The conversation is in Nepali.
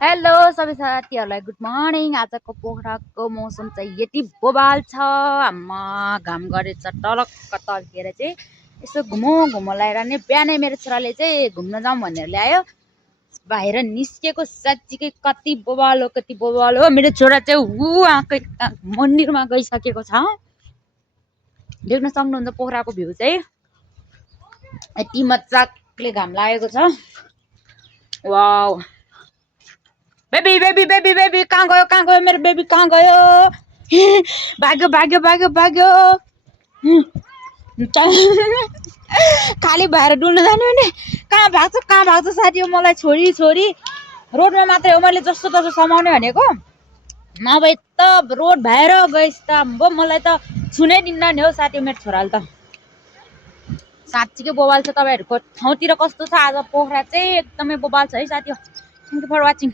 हेलो सबै साथीहरूलाई गुड मर्निङ। आजको पोखराको मौसम चाहिँ यति बोबाल छ। आम्मा घाम गरेछ टलक्क तर्केर चाहिँ यसो घुमो लगाएर नि बिहानै मेरो छोराले चाहिँ घुम्न जाउँ भनेर ल्यायो। बाहिर निस्केको साँच्चीकै कति बोबाल हो। मेरो छोरा चाहिँ मन्दिरमा गइसकेको छ। देख्न सक्नुहुन्छ पोखराको भ्यू चाहिँ यति मजाले घाम लागेको छ। Wow baby baby baby baby कहाँ गयो मेरो बेबी कहाँ गयो? भाग्यो खाली भएर डुल्न जाने भने कहाँ भाग्छ साथी हो। मलाई छोरी रोडमा मात्रै हो मैले जस्तो तस्तो समाउने भनेको, नभए त रोड भएर गइस् त मलाई त छुनै दिन्न नि हौ साथी। मेरो छोराले त साँच्चीकै बोबाल छ। तपाईँहरूको ठाउँतिर कस्तो छ? आज पोखरा चाहिँ एकदमै बोबाल छ है साथी। Thank you for watching.